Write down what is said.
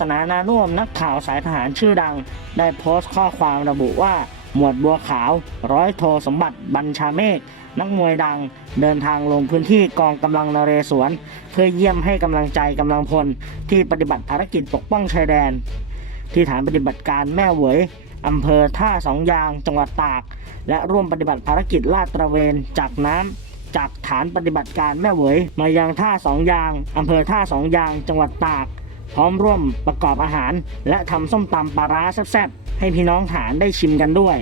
สนานานุ่วมนักข่าวสายทหารชื่อดัง ได้โพสต์ข้อความระบุว่า หมวดบัวขาว ร้อยโทสมบัติบัญชาเมฆนักมวยดัง เดินทางลงพื้นที่กองกำลังนเรศวร เพื่อเยี่ยมให้กำลังใจกำลังพล ที่ปฏิบัติภารกิจปกป้องชายแดน ที่ฐานปฏิบัติการแม่เหวยอำเภอท่าสองยางจังหวัดตาก และร่วมปฏิบัติภารกิจลาดตระเวนจากน้ำจากฐานปฏิบัติการแม่เหวย มายังท่าสองยางอำเภอท่าสองยางจังหวัดตาก พร้อมร่วมประกอบอาหาร และทำส้มตำปลาร้าแซ่บๆให้พี่น้องฐานได้ชิมกันด้วย